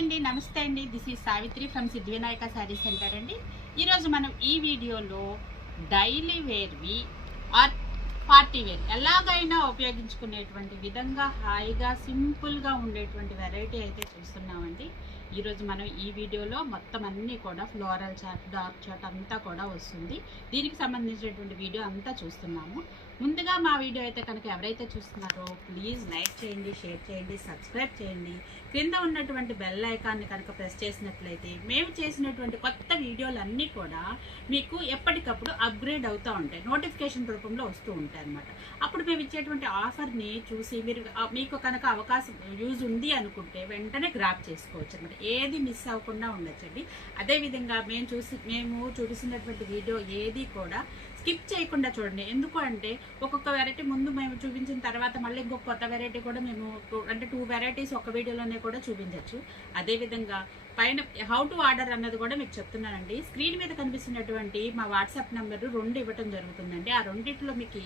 అండి, నమస్తే అండి. This is Savitri from Siddhivinayak sari centre అండి. ఈరోజు మనం ఈ వీడియోలో డైలీ వేర్వి ఆర్ పార్టీ వేర్ ఎలాగైనా ఉపయోగించుకునేటువంటి విధంగా హాయిగా సింపుల్గా ఉండేటువంటి వెరైటీ అయితే చూస్తున్నామండి. ఈరోజు మనం ఈ వీడియోలో మొత్తం అన్నీ కూడా ఫ్లోరల్ చార్ట్, డార్క్ చార్ట్ అంతా కూడా వస్తుంది. దీనికి సంబంధించినటువంటి వీడియో అంతా చూస్తున్నాము. ముందుగా మా వీడియో అయితే కనుక ఎవరైతే చూస్తున్నారో ప్లీజ్ లైక్ చేయండి, షేర్ చేయండి, సబ్స్క్రైబ్ చేయండి. క్రింద ఉన్నటువంటి బెల్ ఐకాన్ని కనుక ప్రెస్ చేసినట్లయితే మేము చేసినటువంటి కొత్త వీడియోలన్నీ కూడా మీకు ఎప్పటికప్పుడు అప్గ్రేడ్ అవుతూ ఉంటాయి, నోటిఫికేషన్ రూపంలో వస్తూ ఉంటాయి అన్నమాట. అప్పుడు మేము ఇచ్చేటువంటి ఆఫర్ని చూసి మీకు కనుక అవకాశం యూజ్ ఉంది అనుకుంటే వెంటనే గ్రాప్ చేసుకోవచ్చు అన్నమాట. ఏది మిస్ అవ్వకుండా ఉండొచ్చండి. అదేవిధంగా మేము చూపిస్తున్నటువంటి వీడియో ఏది కూడా స్కిప్ చేయకుండా చూడండి. ఎందుకు అంటే ఒక్కొక్క వెరైటీ ముందు మేము చూపించిన తర్వాత మళ్ళీ ఇంకొక కొత్త వెరైటీ కూడా మేము అంటే 2 వెరైటీస్ ఒక వీడియోలోనే కూడా చూపించవచ్చు. అదేవిధంగా పైన హౌ టు ఆర్డర్ అన్నది కూడా మీకు చెప్తున్నానండి. స్క్రీన్ మీద కనిపిస్తున్నటువంటి మా వాట్సాప్ నెంబర్ 2 ఇవ్వటం జరుగుతుందండి. ఆ రెండిట్లో మీకు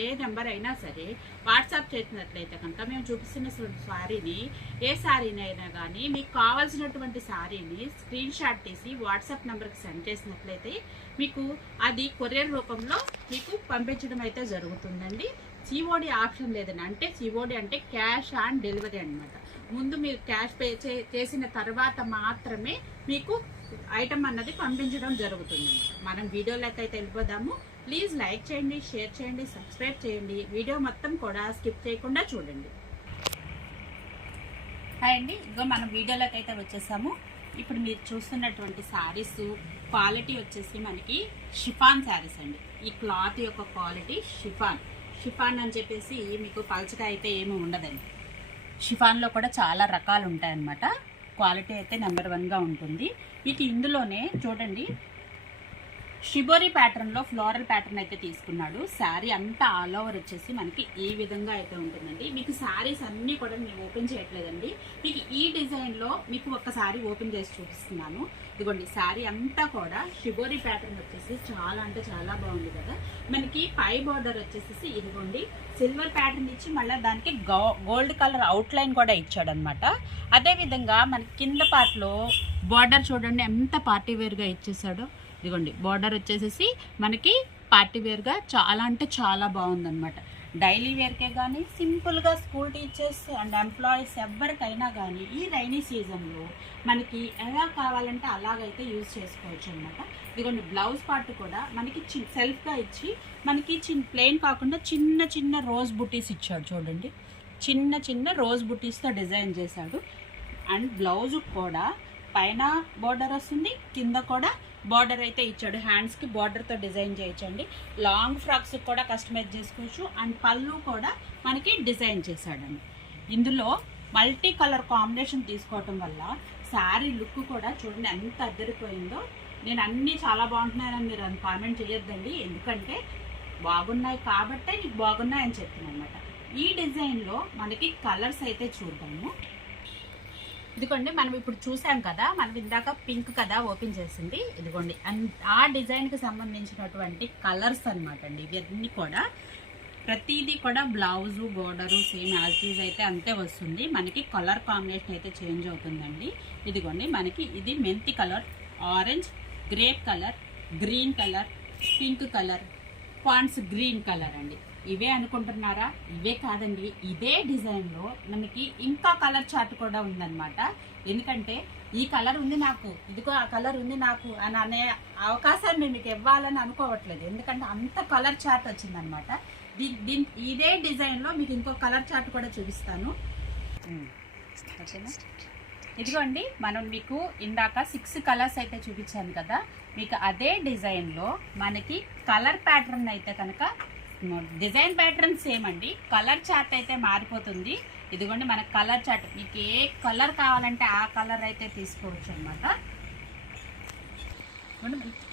ఏ నెంబర్ అయినా సరే వాట్సాప్ చేసినట్లయితే కనుక మేము చూపిస్తున్న శారీని, ఏ శారీనైనా కానీ మీకు కావాల్సినటువంటి శారీని స్క్రీన్ షాట్ తీసి వాట్సాప్ నెంబర్కి సెండ్ చేసినట్లయితే మీకు అది కొరియర్ రూపంలో మీకు పంపించడం అయితే జరుగుతుందండి. సిఓడి ఆప్షన్ లేదని, అంటే సిఓడి అంటే క్యాష్ ఆన్ డెలివరీ అనమాట. ముందు మీరు క్యాష్ పే చేసిన తర్వాత మాత్రమే మీకు ఐటమ్ అన్నది పంపించడం జరుగుతుంది. మనం వీడియోలోకి అయితే వెళ్ళిపోదాము. ప్లీజ్ లైక్ చేయండి, షేర్ చేయండి, సబ్స్క్రైబ్ చేయండి. వీడియో మొత్తం కూడా స్కిప్ చేయకుండా చూడండి. హాయ్ అండి, ఇదిగో మనం వీడియోలోకి అయితే వచ్చేసాము. ఇప్పుడు మీరు చూస్తున్నటువంటి శారీస్ క్వాలిటీ వచ్చేసి మనకి షిఫాన్ శారీస్ అండి. ఈ క్లాత్ యొక్క క్వాలిటీ షిఫాన్ అని చెప్పేసి మీకు పల్చగా అయితే ఏమీ ఉండదండి. షిఫాన్లో కూడా చాలా రకాలు ఉంటాయన్నమాట. క్వాలిటీ అయితే నెంబర్ 1గా ఉంటుంది. మీకు ఇందులోనే చూడండి, షిబోరి ప్యాటర్న్లో ఫ్లోరల్ ప్యాటర్న్ అయితే తీసుకున్నాడు. శారీ అంతా ఆల్ ఓవర్ వచ్చేసి మనకి ఈ విధంగా అయితే ఉంటుందండి. మీకు శారీస్ అన్నీ కూడా నేను ఓపెన్ చేయట్లేదండి. మీకు ఈ డిజైన్లో మీకు ఒక శారీ ఓపెన్ చేసి చూపిస్తున్నాను. ఇదిగోండి, శారీ అంతా కూడా షిబోరి ప్యాటర్న్ వచ్చేసి చాలా అంటే చాలా బాగుంది కదా. మనకి పై బార్డర్ వచ్చేసి ఇదిగోండి సిల్వర్ ప్యాటర్న్ ఇచ్చి మళ్ళీ దానికి గోల్డ్ కలర్ అవుట్లైన్ కూడా ఇచ్చాడు అనమాట. అదేవిధంగా మనకి కింద పార్ట్లో బార్డర్ చూడండి ఎంత పార్టీ వేర్గా ఇచ్చేసాడో. ఇదిగోండి, బార్డర్ వచ్చేసేసి మనకి పార్టీ వేర్గా చాలా అంటే చాలా బాగుందన్నమాట. డైలీ వేర్కే కానీ సింపుల్గా స్కూల్ టీచర్స్ అండ్ ఎంప్లాయీస్ ఎవరికైనా కానీ ఈ రైనీ సీజన్లో మనకి ఎలా కావాలంటే అలాగైతే యూజ్ చేసుకోవచ్చు అనమాట. ఇదిగోండి, బ్లౌజ్ పార్ట్ కూడా మనకి సెల్ఫ్గా ఇచ్చి మనకి ప్లెయిన్ కాకుండా చిన్న చిన్న రోజ్ బుటీస్ ఇచ్చాడు చూడండి. చిన్న చిన్న రోజ్ బుటీస్తో డిజైన్ చేశాడు. అండ్ బ్లౌజ్ కూడా పైన బార్డర్ వస్తుంది, కింద కూడా బార్డర్ అయితే ఇచ్చాడు. హ్యాండ్స్కి బార్డర్తో డిజైన్ చేయొచ్చండి. లాంగ్ ఫ్రాక్స్ కూడా కస్టమైజ్ చేసుకోవచ్చు. అండ్ పళ్ళు కూడా మనకి డిజైన్ చేశాడండి. ఇందులో మల్టీ కలర్ కాంబినేషన్ తీసుకోవటం వల్ల శారీ లుక్ కూడా చూడండి ఎంత అద్దరిపోయిందో. నేను అన్నీ చాలా బాగుంటున్నాయని మీరు కామెంట్ చేయొద్దండి, ఎందుకంటే బాగున్నాయి కాబట్టే నీకు బాగున్నాయని చెప్తున్నాను అనమాట. ఈ డిజైన్లో మనకి కలర్స్ అయితే చూద్దాము. ఇదిగోండి, మనం ఇప్పుడు చూసాం కదా, మనం ఇందాక పింక్ కదా ఓపెన్ చేసింది. ఇదిగోండి, ఆ డిజైన్కి సంబంధించినటువంటి కలర్స్ అనమాట అండి. ఇవన్నీ కూడా ప్రతిదీ కూడా blouse border same as these అయితే అంతే వస్తుంది. మనకి కలర్ కాంబినేషన్ అయితే చేంజ్ అవుతుందండి. ఇదిగోండి, మనకి ఇది మెంతి colour, orange, grape colour, green colour, pink colour, ponds green colour అండి. ఇవే అనుకుంటున్నారా? ఇవే కాదండి, ఇదే డిజైన్లో మనకి ఇంకా కలర్ చార్ట్ కూడా ఉందన్నమాట. ఎందుకంటే ఈ కలర్ ఉంది నాకు, ఇదిగో ఆ కలర్ ఉంది నాకు అని అనే అవకాశాన్ని మేము మీకు ఇవ్వాలని అనుకోవట్లేదు. ఎందుకంటే అంత కలర్ చార్ట్ వచ్చిందనమాట. ఇదే డిజైన్లో మీకు ఇంకో కలర్ చార్ట్ కూడా చూపిస్తాను. ఓకేనా? ఇదిగోండి, మనం మీకు ఇందాక 6 కలర్స్ అయితే చూపించాను కదా, మీకు అదే డిజైన్లో మనకి కలర్ ప్యాటర్న్ అయితే కనుక డిజైన్ ప్యాటర్న్ సేమ్ అండి, కలర్ చార్ట్ అయితే మారిపోతుంది. ఇదిగోండి, మన కలర్ చార్ట్ మీకు ఏ కలర్ కావాలంటే ఆ కలర్ అయితే తీసుకోవచ్చు అనమాట.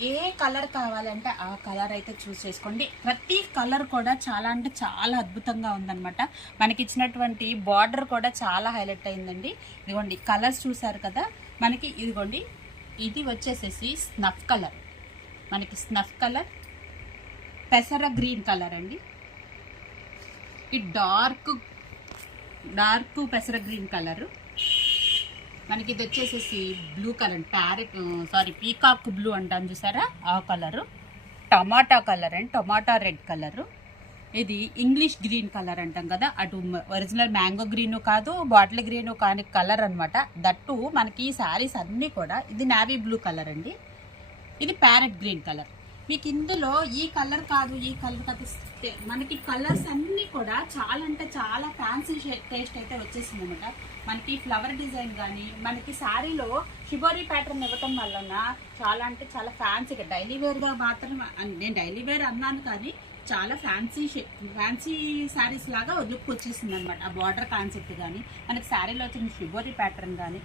ఏ కలర్ కావాలంటే ఆ కలర్ అయితే చూస్ చేసుకోండి. ప్రతి కలర్ కూడా చాలా అంటే చాలా అద్భుతంగా ఉందన్నమాట. మనకి ఇచ్చినటువంటి బార్డర్ కూడా చాలా హైలైట్ అయిందండి. ఇదిగోండి, కలర్స్ చూసారు కదా. మనకి ఇదిగోండి, ఇది వచ్చేసేసి స్నఫ్ కలర్, మనకి స్నఫ్ కలర్, పెసర గ్రీన్ కలర్ అండి. ఈ డార్క్ పెసర గ్రీన్ కలరు, మనకి ఇది వచ్చేసేసి బ్లూ కలర్ పీకాక్ బ్లూ అంటాం చూసారా, ఆ colour. Tomato colour and tomato red colour. ఇది ఇంగ్లీష్ గ్రీన్ కలర్ అంటాం కదా, అటు ఒరిజినల్ మ్యాంగో గ్రీను కాదు, బాటిల్ గ్రీను కానీ కలర్ అనమాట. దట్టు మనకి ఈ శారీస్ అన్నీ కూడా, ఇది నావీ బ్లూ కలర్ అండి, ఇది ప్యారెట్ గ్రీన్ కలర్. మీకు ఇందులో ఈ కలర్ కాదు మనకి కలర్స్ అన్నీ కూడా చాలా అంటే చాలా ఫ్యాన్సీ టేస్ట్ అయితే వచ్చేసింది అనమాట. మనకి ఫ్లవర్ డిజైన్ కానీ మనకి శారీలో షిబోరీ ప్యాటర్న్ ఇవ్వటం వలన చాలా అంటే చాలా ఫ్యాన్సీగా డైలీ వేర్గా మాత్రం, నేను డైలీ వేర్ అన్నాను కానీ చాలా ఫ్యాన్సీ శారీస్ లాగా లుక్ వచ్చేసింది అనమాట. ఆ బార్డర్ కాన్సెప్ట్ కానీ మనకి శారీలో వచ్చిన షిబోరీ ప్యాటర్న్ కానీ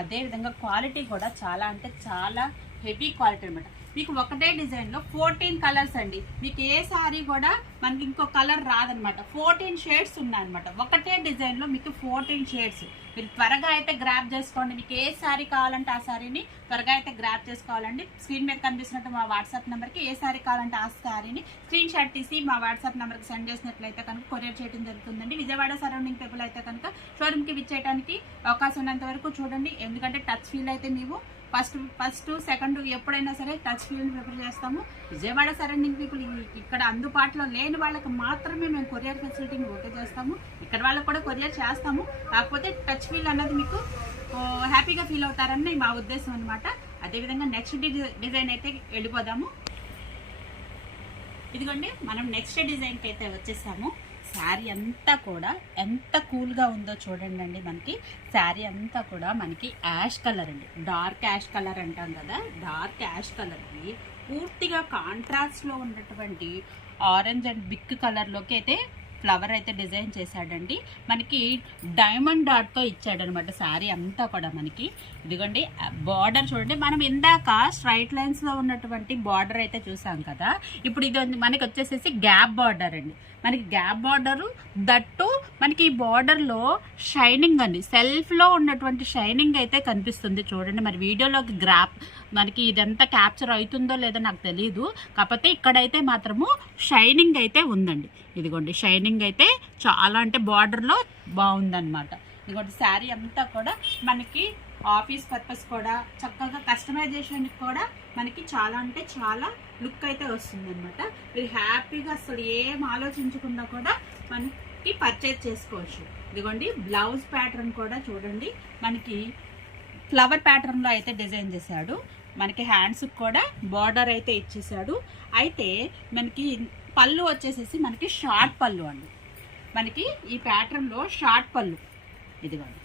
అదేవిధంగా క్వాలిటీ కూడా చాలా అంటే చాలా హెవీ క్వాలిటీ అనమాట. మీకు ఒకటే డిజైన్లో 14 కలర్స్ అండి. మీకు ఏ శారీ కూడా మనకి ఇంకో కలర్ రాదనమాట. 14 షేడ్స్ ఉన్నాయన్నమాట. ఒకటే డిజైన్లో మీకు 14 షేడ్స్. మీరు త్వరగా అయితే గ్రాప్ చేసుకోండి. మీకు ఏ శారీ కావాలంటే ఆ శారీని త్వరగా అయితే గ్రాప్ చేసుకోవాలండి. స్క్రీన్ మీద కనిపిస్తున్నట్టు మా వాట్సాప్ నెంబర్కి ఏ శారీ కావాలంటే ఆ శారీని స్క్రీన్ షాట్ తీసి మా వాట్సాప్ నెంబర్కి సెండ్ చేసినట్లయితే కనుక కొరియర్ చేయడం జరుగుతుందండి. విజయవాడ సరౌండింగ్ పీపుల్ అయితే కనుక షోరూమ్కి విచ్చేయడానికి అవకాశం ఉన్నంత వరకు చూడండి. ఎందుకంటే టచ్ ఫీల్ అయితే మేము ఫస్ట్ సెకండ్ ఎప్పుడైనా సరే టచ్ ఫీల్ని ప్రిఫర్ చేస్తాము. విజయవాడ సరౌండింగ్ పీపుల్ ఇక్కడ అందుబాటులో లేని వాళ్ళకి మాత్రమే మేము కొరియర్ ఫెసిలిటీని ఓకే చేస్తాము. ఇక్కడ వాళ్ళకి కూడా కొరియర్ చేస్తాము. కాకపోతే టచ్ ఫీల్ అన్నది మీకు హ్యాపీగా ఫీల్ అవుతారని మా ఉద్దేశం అనమాట. అదేవిధంగా నెక్స్ట్ డిజైన్ అయితే వెళ్ళిపోదాము. ఇదిగోండి, మనం నెక్స్ట్ డిజైన్కి అయితే వచ్చేసాము. శారీ అంతా కూడా ఎంత కూల్గా ఉందో చూడండి అండి. మనకి శారీ అంతా కూడా మనకి యాష్ కలర్ అండి, డార్క్ యాష్ కలర్ అంటాం కదా, డార్క్ యాష్ కలర్కి పూర్తిగా కాంట్రాస్ట్లో ఉన్నటువంటి ఆరెంజ్ అండ్ బిగ్ కలర్లోకి అయితే ఫ్లవర్ అయితే డిజైన్ చేశాడండి. మనకి డైమండ్ డాట్తో ఇచ్చాడనమాట శారీ అంతా కూడా. మనకి ఇదిగోండి బార్డర్ చూడండి. మనం ఇందాక స్ట్రైట్ లైన్స్లో ఉన్నటువంటి బార్డర్ అయితే చూసాం కదా, ఇప్పుడు ఇది మనకి వచ్చేసేసి గ్యాప్ బార్డర్ అండి. మనకి గ్యాప్ బార్డరు దట్టు మనకి ఈ బార్డర్లో షైనింగ్ అండి, సెల్ఫ్లో ఉన్నటువంటి షైనింగ్ అయితే కనిపిస్తుంది చూడండి. మరి వీడియోలోకి మనకి ఇదంతా క్యాప్చర్ అవుతుందో లేదో నాకు తెలియదు. కాకపోతే ఇక్కడైతే మాత్రము షైనింగ్ అయితే ఉందండి. ఇదిగోండి షైనింగ్ అయితే చాలా అంటే బార్డర్లో బాగుందన్నమాట. ఇదిగోండి శారీ అంతా కూడా మనకి ఆఫీస్ పర్పస్ కూడా చక్కగా కస్టమైజేషన్కి కూడా మనకి చాలా అంటే చాలా లుక్ అయితే వస్తుంది అనమాట. మీరు హ్యాపీగా అసలు ఏం ఆలోచించకుండా కూడా మనకి పర్చేజ్ చేసుకోవచ్చు. ఇదిగోండి బ్లౌజ్ ప్యాటర్న్ కూడా చూడండి, మనకి ఫ్లవర్ ప్యాటర్న్లో అయితే డిజైన్ చేశాడు. మనకి హ్యాండ్స్కి కూడా బార్డర్ అయితే ఇచ్చేసాడు. అయితే మనకి పళ్ళు వచ్చేసేసి మనకి షార్ట్ పళ్ళు అండి. మనకి ఈ ప్యాటర్న్లో షార్ట్ పళ్ళు ఇదిగోండి,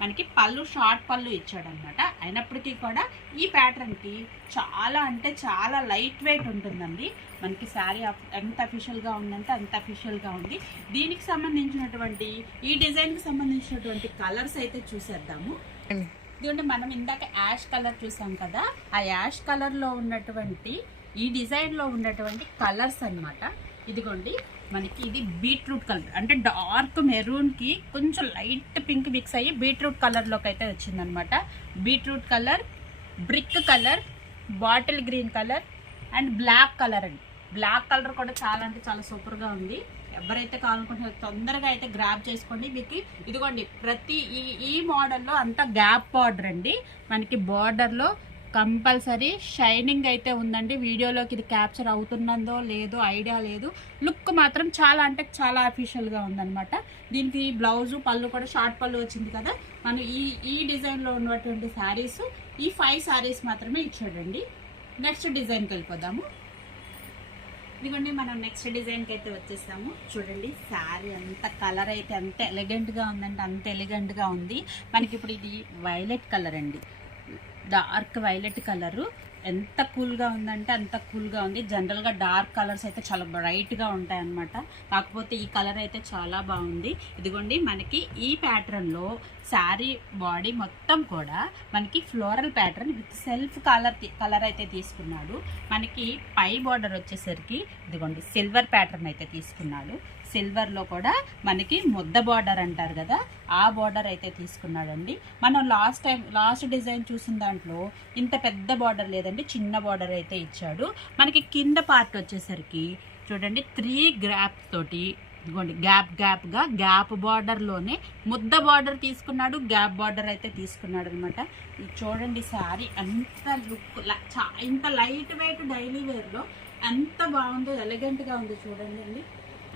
మనకి పళ్ళు షార్ట్ పళ్ళు ఇచ్చాడనమాట. అయినప్పటికీ కూడా ఈ ప్యాటర్న్కి చాలా అంటే చాలా లైట్ వెయిట్ ఉంటుందండి. మనకి శారీ ఎంత అఫీషియల్గా ఉందంటే అంత అఫీషియల్గా ఉంది. దీనికి సంబంధించినటువంటి ఈ డిజైన్కి సంబంధించినటువంటి కలర్స్ అయితే చూసేద్దాము. ఎందుకంటే మనం ఇందాక యాష్ కలర్ చూసాం కదా, ఆ యాష్ కలర్లో ఉన్నటువంటి ఈ డిజైన్లో ఉన్నటువంటి కలర్స్ అనమాట. ఇదిగోండి మనకి ఇది బీట్రూట్ కలర్ అంటే డార్క్ మెరూన్కి కొంచెం లైట్ పింక్ మిక్స్ అయ్యి బీట్రూట్ కలర్లోకి అయితే వచ్చిందనమాట. Beetroot colour, brick colour, bottle green colour and black colour అండి. బ్లాక్ కలర్ కూడా చాలా అంటే చాలా సూపర్గా ఉంది. ఎవరైతే కావాలనుకుంటున్నారో తొందరగా అయితే గ్రాప్ చేసుకోండి. మీకు ఇదిగోండి ప్రతి ఈ మోడల్లో అంతా గ్యాప్ బార్డర్ అండి. మనకి బార్డర్లో కంపల్సరీ షైనింగ్ అయితే ఉందండి. వీడియోలోకి ఇది క్యాప్చర్ అవుతున్నదో లేదో ఐడియా లేదు. లుక్ మాత్రం చాలా అంటే చాలా అఫీషియల్గా ఉందన్నమాట. దీనికి బ్లౌజు పళ్ళు కూడా షార్ట్ పళ్ళు వచ్చింది కదా. మనం ఈ డిజైన్లో ఉన్నటువంటి శారీస్ ఈ 5 శారీస్ మాత్రమే ఇచ్చాడండి. నెక్స్ట్ డిజైన్కి వెళ్ళిపోదాము. ఇదిగోండి మనం నెక్స్ట్ డిజైన్కి అయితే వచ్చేసాము. చూడండి శారీ అంత కలర్ అయితే అంత ఎలిగెంట్గా ఉందండి, అంత ఎలిగెంట్గా ఉంది. మనకి ఇప్పుడు ఇది వైలెట్ కలర్ అండి, డార్క్ వైలెట్ కలరు. ఎంత కూల్గా ఉందంటే అంత కూల్గా ఉంది. జనరల్గా డార్క్ కలర్స్ అయితే చాలా బ్రైట్గా ఉంటాయి అన్నమాట. కాకపోతే ఈ కలర్ అయితే చాలా బాగుంది. ఇదిగోండి మనకి ఈ ప్యాటర్న్లో శారీ బాడీ మొత్తం కూడా మనకి floral pattern with self colour అయితే తీసుకున్నాడు. మనకి పై బార్డర్ వచ్చేసరికి ఇదిగోండి సిల్వర్ ప్యాటర్న్ అయితే తీసుకున్నాడు. సిల్వర్లో కూడా మనకి ముద్ద బార్డర్ అంటారు కదా, ఆ బార్డర్ అయితే తీసుకున్నాడండి. మనం లాస్ట్ డిజైన్ చూసిన దాంట్లో ఇంత పెద్ద బార్డర్ లేదండి, చిన్న బార్డర్ అయితే ఇచ్చాడు. మనకి కింద పార్ట్ వచ్చేసరికి చూడండి 3 గ్రాప్స్ తోటి ఇదిగోండి గ్యాప్గా గ్యాప్ బార్డర్లోనే ముద్ద బార్డర్ తీసుకున్నాడు, గ్యాప్ బార్డర్ అయితే తీసుకున్నాడు అనమాట. చూడండి శారీ అంత లుక్ ఇంత లైట్ వెయిట్ డైలీ వేర్లో ఎంత బాగుందో, ఎలిగెంట్గా ఉంది చూడండి అండి.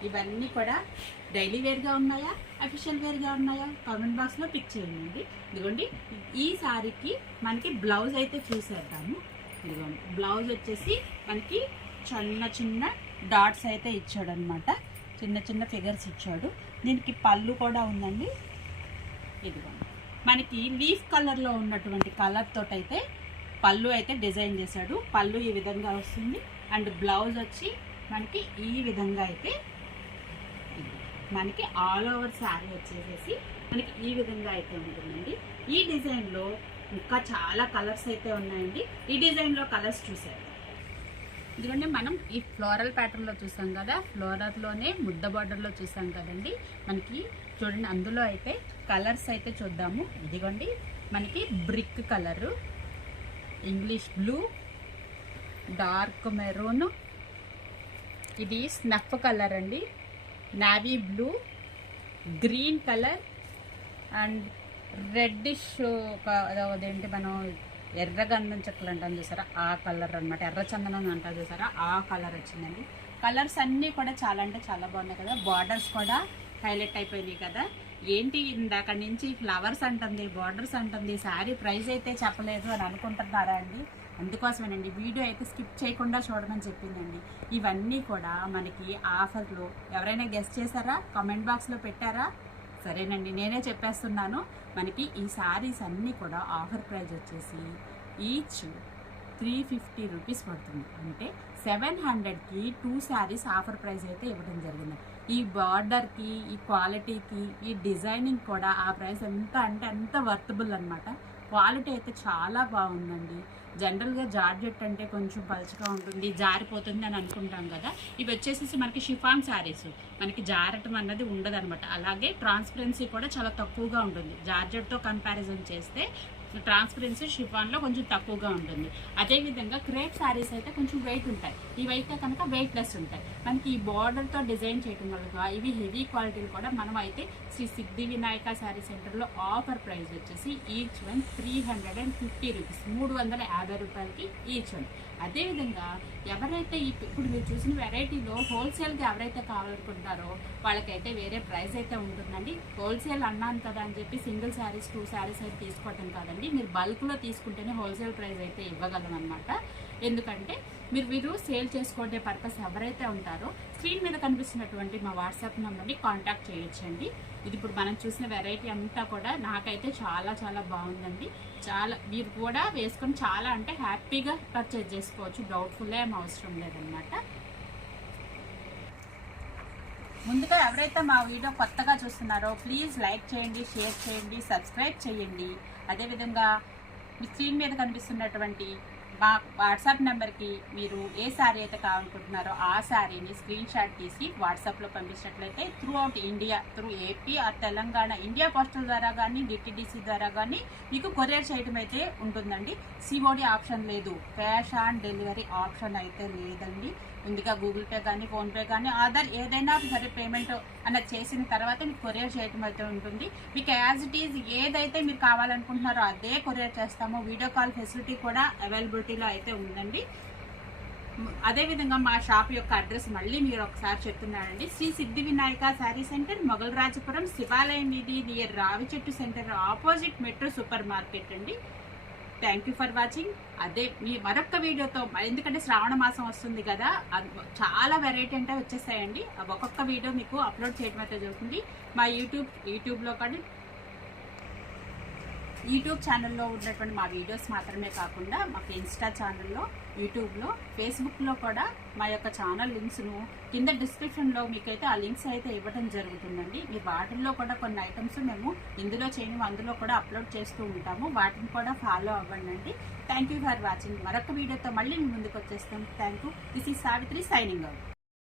ఇవన్నీ కూడా డైలీ వేర్గా ఉన్నాయా, అఫీషియల్ వేర్గా ఉన్నాయా, కామెంట్ బాక్స్లో పిక్ చేయండి. ఇదిగోండి ఈ శారీకి మనకి బ్లౌజ్ అయితే చూసేద్దాము. ఇదిగోండి బ్లౌజ్ వచ్చేసి మనకి చిన్న చిన్న డాట్స్ అయితే ఇచ్చాడు అనమాట, చిన్న చిన్న ఫిగర్స్ ఇచ్చాడు. దీనికి పళ్ళు కూడా ఉందండి. ఇదిగోండి మనకి లీఫ్ కలర్లో ఉన్నటువంటి కలర్ తోటైతే పళ్ళు అయితే డిజైన్ చేశాడు. పళ్ళు ఈ విధంగా వస్తుంది అండ్ బ్లౌజ్ వచ్చి మనకి ఈ విధంగా అయితే మనకి ఆల్ ఓవర్ శారీ వచ్చేసేసి మనకి ఈ విధంగా అయితే ఉంటుందండి. ఈ డిజైన్లో ఇంకా చాలా కలర్స్ అయితే ఉన్నాయండి. ఈ డిజైన్లో కలర్స్ చూసారు. ఎందుకంటే మనం ఈ ఫ్లోరల్ ప్యాటర్న్లో చూసాం కదా, ఫ్లోరల్లోనే ముద్ద బార్డర్లో చూసాం కదండి. మనకి చూడండి అందులో అయితే కలర్స్ అయితే చూద్దాము. ఇదిగోండి మనకి brick colour, English blue, dark maroon, ఇది స్నఫ్ కలర్ అండి, navy blue, green colour and reddish అదేంటి మనం ఎర్ర గంధం చెక్కలు అంటాం చూసారా, ఆ కలర్ అనమాట, ఎర్ర చందనం అంటారు చూసారా, ఆ కలర్ వచ్చిందండి. కలర్స్ అన్నీ కూడా చాలా అంటే చాలా బాగున్నాయి కదా. బార్డర్స్ కూడా హైలైట్ అయిపోయినాయి కదా. ఏంటి ఇందాక నుంచి ఫ్లవర్స్ అంటుంది, బార్డర్స్ అంటుంది, శారీ ప్రైస్ అయితే చెప్పలేదు అని అనుకుంటున్నారా అండి? అందుకోసమేనండి వీడియో అయితే స్కిప్ చేయకుండా చూడమని చెప్పిందండి. ఇవన్నీ కూడా మనకి ఆఫర్లో ఎవరైనా గెస్ట్ చేశారా, కామెంట్ బాక్స్లో పెట్టారా? సరేనండి నేనే చెప్పేస్తున్నాను. మనకి ఈ శారీస్ అన్నీ కూడా ఆఫర్ ప్రైస్ వచ్చేసి ఈచ్ 350 రూపీస్ పడుతుంది. అంటే 700కి 2 శారీస్ ఆఫర్ ప్రైస్ అయితే ఇవ్వడం జరిగింది. ఈ బార్డర్కి, ఈ క్వాలిటీకి, ఈ డిజైనింగ్ కూడా ఆ ప్రైస్ ఎంత అంటే అంత వర్తబుల్ అనమాట. క్వాలిటీ అయితే చాలా బాగుందండి. జనరల్గా జార్జెట్ అంటే కొంచెం పలుచగా ఉంటుంది, జారిపోతుంది అని అనుకుంటాం కదా. ఇవి వచ్చేసి మనకి షిఫాన్ శారీస్, మనకి జారటం అన్నది ఉండదు అనమాట. అలాగే ట్రాన్స్పరెన్సీ కూడా చాలా తక్కువగా ఉంటుంది. జార్జెట్తో కంపారిజన్ చేస్తే ట్రాన్స్పరెన్సీ షిఫాన్లో కొంచెం తక్కువగా ఉంటుంది. అదేవిధంగా క్రేప్ శారీస్ అయితే కొంచెం వెయిట్ ఉంటాయి, ఇవైతే కనుక వెయిట్ లెస్ ఉంటాయి. మనకి ఈ బార్డర్తో డిజైన్ చేయడం వల్ల ఇవి హెవీ క్వాలిటీలు కూడా మనం అయితే శ్రీ సిద్ధి వినాయక శారీ సెంటర్లో ఆఫర్ ప్రైస్ వచ్చేసి ఈచ్ వన్ 350 రూపీస్, 350 రూపాయలకి ఈచ్ వన్. అదేవిధంగా ఎవరైతే ఇప్పుడు మీరు చూసిన వెరైటీలో హోల్సేల్గా ఎవరైతే కావాలనుకుంటారో వాళ్ళకైతే వేరే ప్రైస్ అయితే ఉంటుందండి. హోల్సేల్ అన్నాను కదా అని చెప్పి సింగిల్ శారీస్ 2 శారీస్ అయితే తీసుకోవటం కాదండి, మీరు బల్క్లో తీసుకుంటేనే హోల్సేల్ ప్రైస్ అయితే ఇవ్వగలం అనమాట. ఎందుకంటే మీరు సేల్ చేసుకునే పర్పస్ ఎవరైతే ఉంటారో స్క్రీన్ మీద కనిపిస్తున్నటువంటి మా వాట్సాప్ నెంబర్ని కాంటాక్ట్ చేయొచ్చండి. ఇది ఇప్పుడు మనం చూసిన వెరైటీ అంతా కూడా నాకైతే చాలా చాలా బాగుందండి. చాలా మీరు కూడా వేసుకొని చాలా అంటే హ్యాపీగా పర్చేజ్ చేసుకోవచ్చు, డౌట్ఫుల్ ఏం అవసరం లేదనమాట. ముందుగా ఎవరైతే మా వీడియో కొత్తగా చూస్తున్నారో ప్లీజ్ లైక్ చేయండి, షేర్ చేయండి, సబ్స్క్రైబ్ చేయండి. అదేవిధంగా మీ స్క్రీన్ మీద కనిపిస్తున్నటువంటి మా వాట్సాప్ నెంబర్కి మీరు ఏ శారీ అయితే కావాలనుకుంటున్నారో ఆ శారీని స్క్రీన్ షాట్ తీసి వాట్సాప్లో పంపించినట్లయితే throughout India, through AP or Telangana, India postal ద్వారా కానీ డిటిడిసి ద్వారా కానీ మీకు కొరియర్ చేయడం అయితే ఉంటుందండి. సిఓడి ఆప్షన్ లేదు, క్యాష్ ఆన్ డెలివరీ ఆప్షన్ అయితే లేదండి. ముందుగా గూగుల్ పే కానీ, ఫోన్పే కానీ, ఆధార్ ఏదైనా సరే పేమెంట్ అన్నది చేసిన తర్వాత మీకు కొరియర్ చేయడం అయితే ఉంటుంది. మీకు యాజ్ ఇట్ ఈజ్ ఏదైతే మీరు కావాలనుకుంటున్నారో అదే కొరియర్ చేస్తాము. వీడియో కాల్ ఫెసిలిటీ కూడా అవైలబిలిటీలో అయితే ఉందండి. అదేవిధంగా మా షాప్ యొక్క అడ్రస్ మళ్ళీ మీరు ఒకసారి చెప్తున్నానండి. శ్రీ సిద్ధి వినాయక శారీ సెంటర్, మొగల్ రాజపురం, శివాలయం వీధి, నియర్ రావి చెట్టు centre, opposite metro super market అండి. Thank you for watching. అదే మీ మరొక వీడియోతో, ఎందుకంటే శ్రావణ మాసం వస్తుంది కదా, చాలా వెరైటీ అంటే వచ్చేసాయండి. ఒక్కొక్క వీడియో మీకు అప్లోడ్ చేయడం అయితే జరుగుతుంది. మా యూట్యూబ్లో కానీ యూట్యూబ్ ఛానల్లో ఉన్నటువంటి మా వీడియోస్ మాత్రమే కాకుండా మాకు ఇన్స్టా ఛానల్లో, యూట్యూబ్లో, ఫేస్బుక్లో కూడా మా యొక్క ఛానల్ లింక్స్ను కింద డిస్క్రిప్షన్లో మీకైతే ఆ లింక్స్ అయితే ఇవ్వడం జరుగుతుందండి. మీ వాటిల్లో కూడా కొన్ని ఐటమ్స్ మేము ఇందులో చేయని అందులో కూడా అప్లోడ్ చేస్తూ ఉంటాము, వాటిని కూడా ఫాలో అవ్వండి. Thank you for watching. మరొక వీడియోతో మళ్ళీ మీ ముందుకు వచ్చేస్తాం. Thank you. This is Savitri signing out.